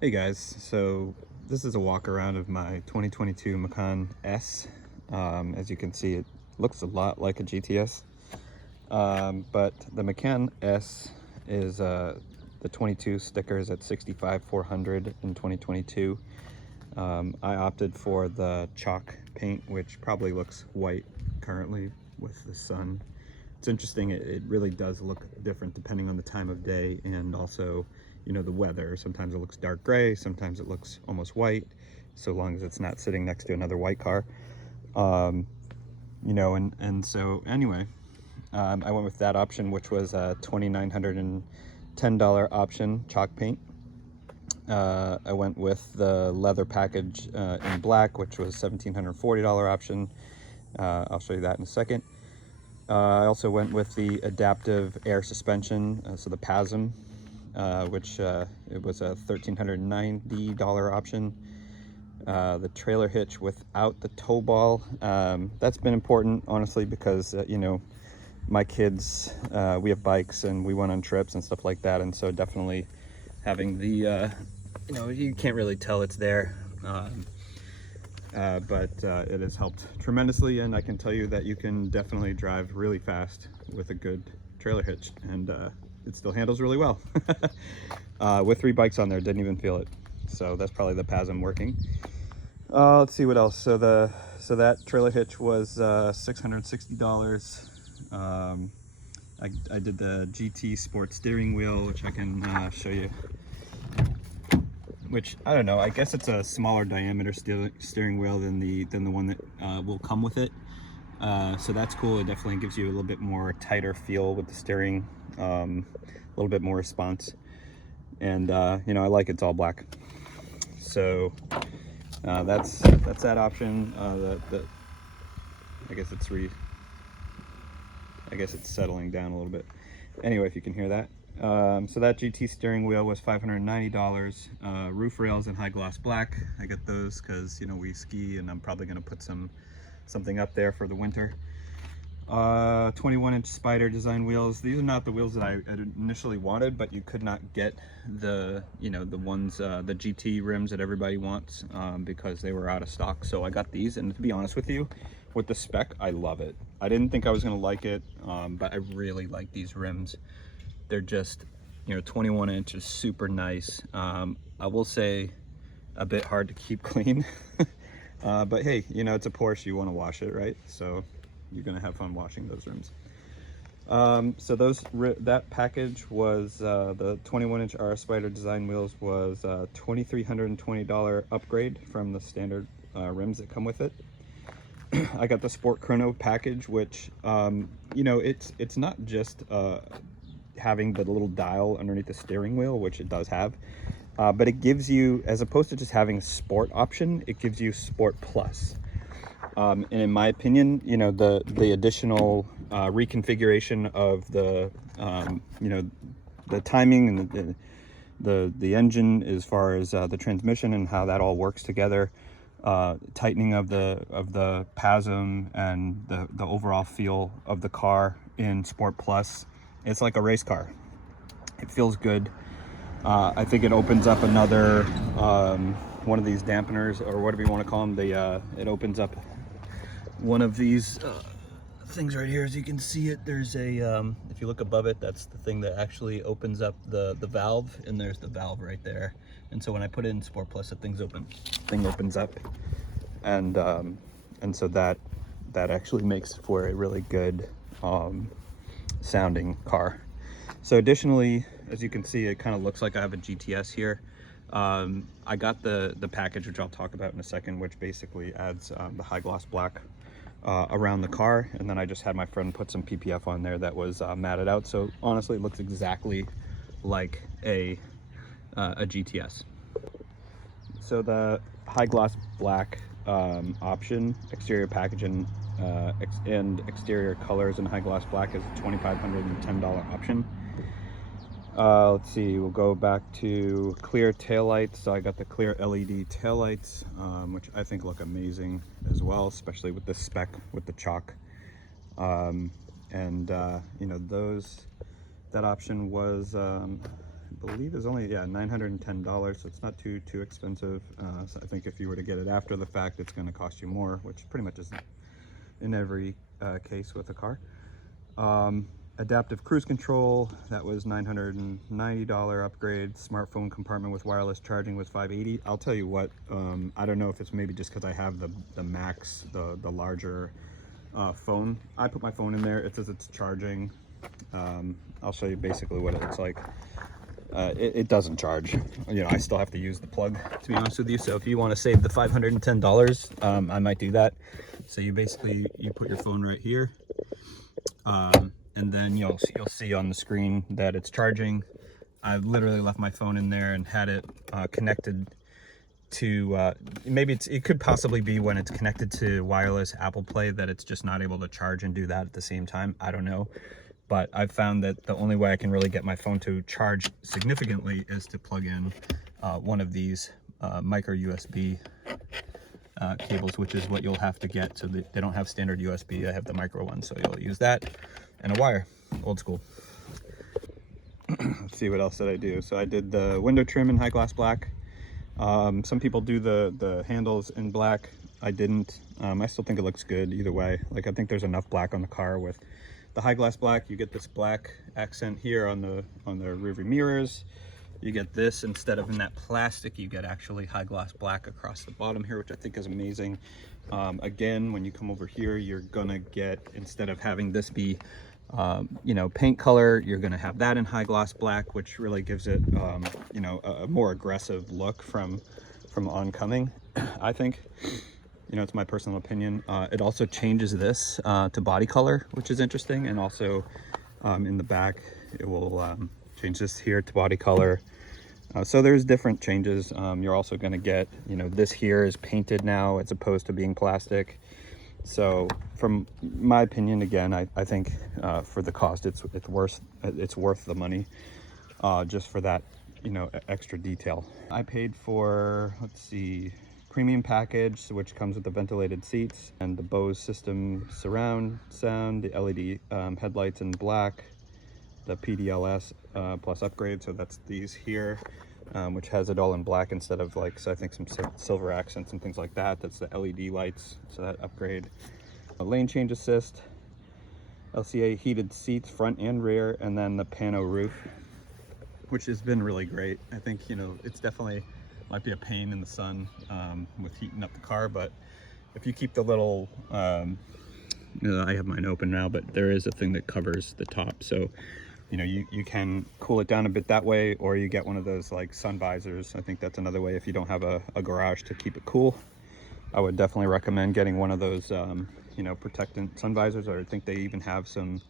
Hey guys, so this is a walk around of my 2022 Macan S. As you can see, it looks a lot like a GTS, but the Macan S is the 22 stickers at 65,400 in 2022. I opted for the chalk paint, which probably looks white currently with the sun. It's interesting, it really does look different depending on the time of day and also, you know, the weather. Sometimes it looks dark gray, sometimes it looks almost white, so long as it's not sitting next to another white car. You know, and so anyway, I went with that option, which was a $2,910 option, chalk paint. I went with the leather package in black, which was $1,740 option. I'll show you that in a second. I also went with the adaptive air suspension, so the PASM, which it was a $1,390 option. The trailer hitch without the tow ball. That's been important, honestly, because, you know, my kids, we have bikes and we went on trips and stuff like that. And so definitely having the, you know, you can't really tell it's there. But it has helped tremendously, and I can tell you that you can definitely drive really fast with a good trailer hitch, and it still handles really well. With 3 bikes on there, didn't even feel it. So that's probably the PASM working. Let's see what else. So that trailer hitch was $660. I did the GT Sport steering wheel, which I can show you. Which, I don't know, I guess it's a smaller diameter steering wheel than the one that will come with it. So that's cool. It definitely gives you a little bit more tighter feel with the steering, a little bit more response. And you know, I like it's all black. So that's that option. I guess it's settling down a little bit. Anyway, if you can hear that. So that GT steering wheel was $590. Roof rails in high gloss black. I got those because, you know, we ski and I'm probably going to put something up there for the winter. 21-inch Spider design wheels. These are not the wheels that I initially wanted, but you could not get the, you know, the ones, the GT rims that everybody wants, because they were out of stock. So I got these, and to be honest with you, with the spec, I love it. I didn't think I was going to like it, but I really like these rims. They're just, you know, 21 inch is super nice. I will say a bit hard to keep clean, but hey, you know, it's a Porsche, you want to wash it, right? So you're gonna have fun washing those rims. So that package was the 21-inch RS Spider design wheels was $2,320 upgrade from the standard rims that come with it. I got the Sport Chrono package, which you know, it's not just having the little dial underneath the steering wheel, which it does have, but it gives you, as opposed to just having a sport option, it gives you Sport Plus. And in my opinion, you know, the additional reconfiguration of the you know, the timing and the engine, as far as the transmission and how that all works together, tightening of the PASM and the overall feel of the car in Sport Plus, it's like a race car. It feels good. I think it opens up another one of these dampeners, or whatever you want to call them. It opens up one of these things right here. As you can see it, there's a if you look above it, that's the thing that actually opens up the valve, and there's the valve right there. And so when I put it in Sport Plus, the thing opens up, and so that actually makes for a really good sounding car. So additionally, as you can see, it kind of looks like I have a GTS here. I got the package, which I'll talk about in a second, which basically adds the high gloss black around the car, and then I just had my friend put some PPF on there that was matted out. So honestly, it looks exactly like a GTS. So the high gloss black option, exterior packaging and exterior colors in high gloss black, is a $2,510 option. Let's see, we'll go back to clear taillights. So I got the clear LED taillights, which I think look amazing as well, especially with the spec with the chalk. You know, that option was believe is only, yeah, $910, so it's not too expensive. So I think if you were to get it after the fact, it's going to cost you more, which pretty much is in every case with a car. Adaptive cruise control, that was $990 upgrade. Smartphone compartment with wireless charging was $580. I'll tell you what, I don't know if it's maybe just because I have the Max, the larger phone. I put my phone in there, it says it's charging. I'll show you basically what it looks like. It doesn't charge. You know, I still have to use the plug, to be honest with you. So if you want to save the $510, I might do that. So you basically, you put your phone right here, and then you'll see on the screen that it's charging. I literally left my phone in there and had it connected to maybe it could possibly be when it's connected to wireless Apple Play that it's just not able to charge and do that at the same time. I don't know. But I've found that the only way I can really get my phone to charge significantly is to plug in one of these micro USB cables, which is what you'll have to get. So they don't have standard USB, I have the micro one, so you'll use that and a wire, old school. Let's see what else did I do. So I did the window trim in high gloss black. Some people do the handles in black. I didn't. I still think it looks good either way. Like, I think there's enough black on the car. With the high gloss black, you get this black accent here on the rear view mirrors. You get this, instead of in that plastic, you get actually high gloss black across the bottom here, which I think is amazing. Again, when you come over here, you're gonna get, instead of having this be you know, paint color, you're gonna have that in high gloss black, which really gives it you know, a more aggressive look from oncoming. I think, you know, it's my personal opinion. It also changes this to body color, which is interesting, and also in the back it will change this here to body color. So there's different changes. You're also going to get, you know, this here is painted now as opposed to being plastic. So from my opinion, again, I think for the cost, it's worth the money, just for that, you know, extra detail. I paid for, let's see, premium package, which comes with the ventilated seats and the Bose system surround sound, the LED headlights in black, the PDLS plus upgrade, so that's these here, which has it all in black instead of, like, so I think some silver accents and things like that. That's the LED lights, so that upgrade. A lane change assist, LCA heated seats front and rear, and then the pano roof, which has been really great. I think, you know, it's definitely might be a pain in the sun with heating up the car, but if you keep the little you know, I have mine open now, but there is a thing that covers the top, so you know, you can cool it down a bit that way, or you get one of those like sun visors. I think that's another way if you don't have a garage to keep it cool. I would definitely recommend getting one of those you know, protectant sun visors, or I think they even have some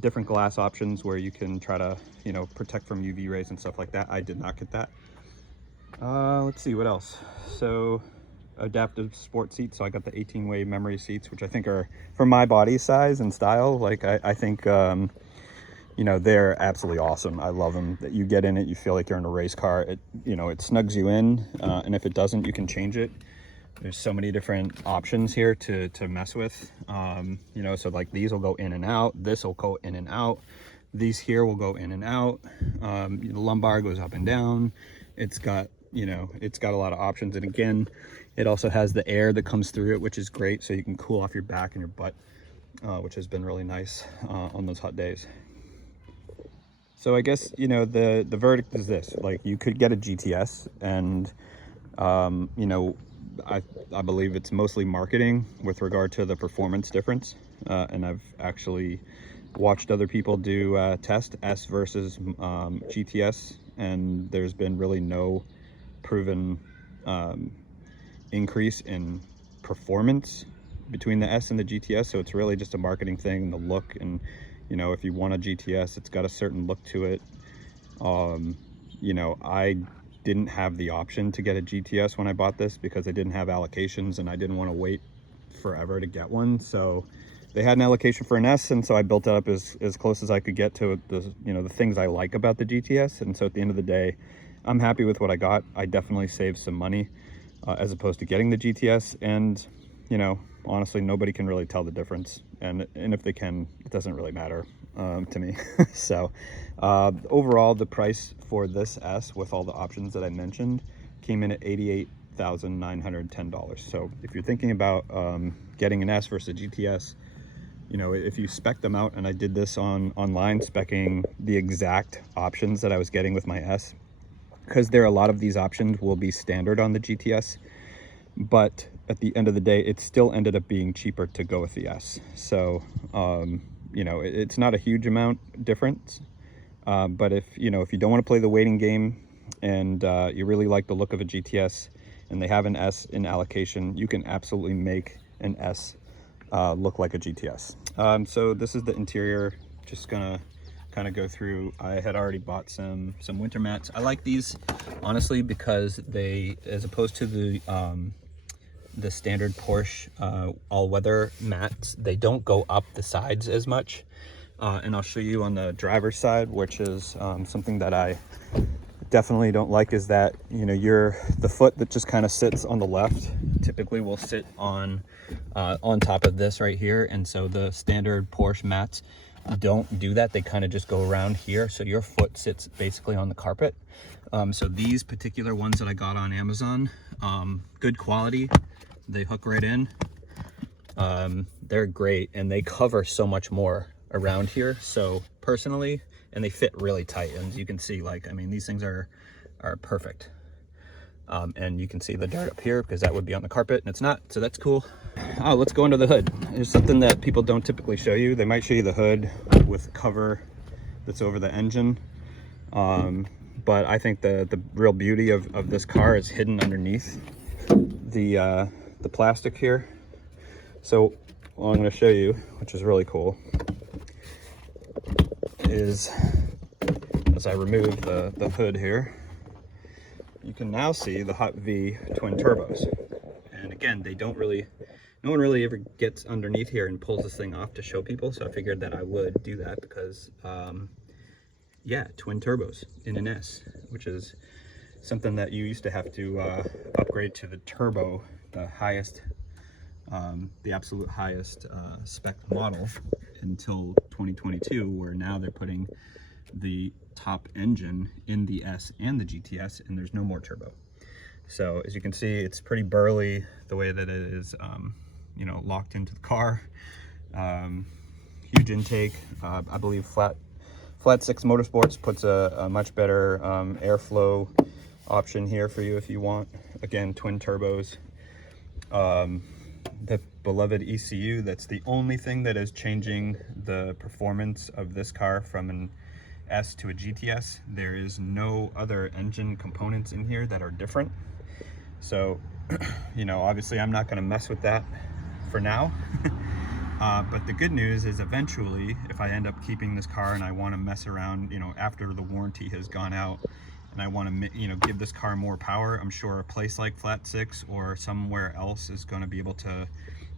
different glass options where you can try to, you know, protect from UV rays and stuff like that. I did not get that. Let's see what else. So adaptive sport seats, so I got the 18-way memory seats, which I think are, for my body size and style, like I think you know, they're absolutely awesome. I love them. That you get in it, you feel like you're in a race car. It, you know, it snugs you in, and if it doesn't, you can change it. There's so many different options here to mess with. You know, so like these will go in and out. This will go in and out. These here will go in and out. The lumbar goes up and down. It's got, you know, it's got a lot of options. And again, it also has the air that comes through it, which is great. So you can cool off your back and your butt, which has been really nice on those hot days. So I guess, you know, the verdict is this: like, you could get a GTS, and you know, I believe it's mostly marketing with regard to the performance difference, and I've actually watched other people do test S versus GTS, and there's been really no proven increase in performance between the S and the GTS. So it's really just a marketing thing, the look. And you know, if you want a GTS, it's got a certain look to it. You know, I didn't have the option to get a GTS when I bought this because I didn't have allocations, and I didn't want to wait forever to get one. So they had an allocation for an S, and so I built it up as close as I could get to the, you know, the things I like about the GTS. And so at the end of the day, I'm happy with what I got. I definitely saved some money as opposed to getting the GTS. And you know, honestly, nobody can really tell the difference, and if they can, it doesn't really matter to me. So overall, the price for this S with all the options that I mentioned came in at $88,910. So if you're thinking about getting an S versus a GTS, you know, if you spec them out, and I did this online, specking the exact options that I was getting with my S, because there are a lot of these options will be standard on the GTS, but at the end of the day, it still ended up being cheaper to go with the S. So you know, it's not a huge amount difference, but if you don't want to play the waiting game, and you really like the look of a GTS and they have an S in allocation, you can absolutely make an S look like a GTS. So this is the interior. Just gonna kind of go through. I had already bought some winter mats. I like these honestly because they, as opposed to the standard Porsche all-weather mats, they don't go up the sides as much. And I'll show you on the driver's side, which is something that I definitely don't like, is that, you know, the foot that just kind of sits on the left typically will sit on top of this right here. And so the standard Porsche mats don't do that. They kind of just go around here, so your foot sits basically on the carpet. So these particular ones that I got on Amazon, good quality, they hook right in. They're great, and they cover so much more around here. So personally, and they fit really tight, and you can see, like, I mean, these things are perfect. And you can see the dirt up here because that would be on the carpet, and it's not, so that's cool. Oh, let's go under the hood. There's something that people don't typically show you. They might show you the hood with the cover that's over the engine, but I think the real beauty of this car is hidden underneath the plastic here. So what I'm going to show you, which is really cool, is as I remove the hood here, you can now see the Hot V twin turbos. And again, no one really ever gets underneath here and pulls this thing off to show people, so I figured that I would do that because yeah, twin turbos in an S, which is something that you used to have to upgrade to the turbo, the highest, the absolute highest spec model, until 2022, where now they're putting the top engine in the S and the GTS, and there's no more turbo. So as you can see, it's pretty burly the way that it is, you know, locked into the car. Huge intake. I believe Flat Six Motorsports puts a much better airflow option here for you if you want. Again, twin turbos. The beloved ECU, that's the only thing that is changing the performance of this car from an S to a GTS. There is no other engine components in here that are different. So, you know, obviously I'm not going to mess with that for now. But the good news is, eventually, if I end up keeping this car and I want to mess around, you know, after the warranty has gone out, and I want to, you know, give this car more power, I'm sure a place like Flat Six or somewhere else is going to be able to,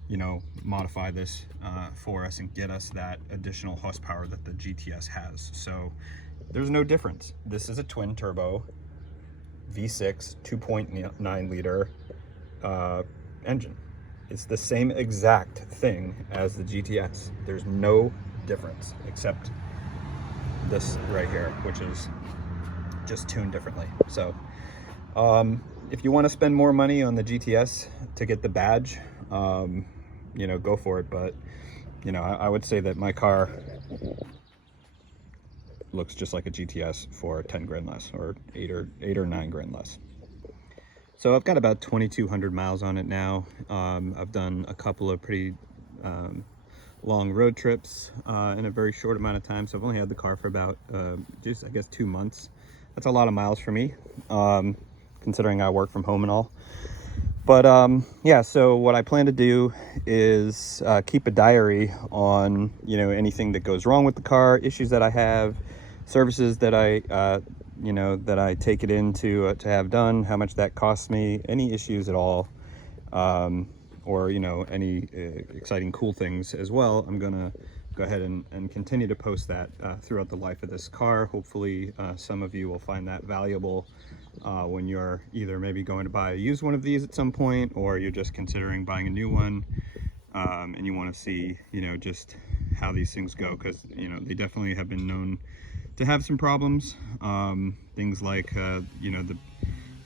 you know, modify this for us and get us that additional horsepower that the GTS has. So there's no difference. This is a twin turbo V6 2.9 liter engine. It's the same exact thing as the GTS. There's no difference except this right here, which is just tuned differently. So if you want to spend more money on the GTS to get the badge, you know, go for it. But, you know, I would say that my car looks just like a GTS for 10 grand less, or 8 or 9 grand less. So I've got about 2,200 miles on it now. I've done a couple of pretty long road trips in a very short amount of time. So I've only had the car for about just, I guess, 2 months. That's a lot of miles for me, considering I work from home and all. But yeah, so what I plan to do is keep a diary on, you know, anything that goes wrong with the car, issues that I have, services that I you know, that I take it in to have done, how much that costs me, any issues at all, or, you know, any exciting cool things as well. I'm gonna go ahead and continue to post that throughout the life of this car. Hopefully some of you will find that valuable when you're either maybe going to buy a used one of these at some point, or you're just considering buying a new one. and you want to see, you know, just how these things go, because, you know, they definitely have been known to have some problems. Things like, you know,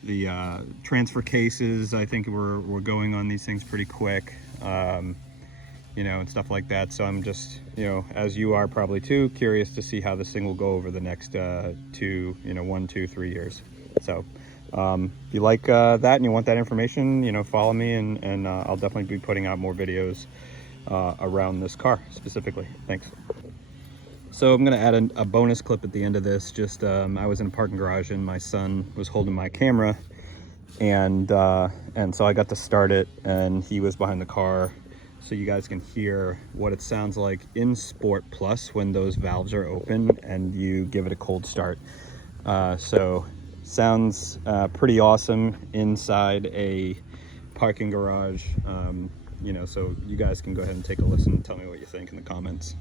the transfer cases, I think were going on these things pretty quick, you know, and stuff like that. So I'm just, you know, as you are probably too, curious to see how this thing will go over the next 1, 2, 3 years. So if you like that and you want that information, you know, follow me, and I'll definitely be putting out more videos around this car specifically. Thanks. So I'm gonna add a bonus clip at the end of this. Just I was in a parking garage and my son was holding my camera, and so I got to start it, and he was behind the car, so you guys can hear what it sounds like in Sport Plus when those valves are open and you give it a cold start. So sounds pretty awesome inside a parking garage. You know, so you guys can go ahead and take a listen and tell me what you think in the comments.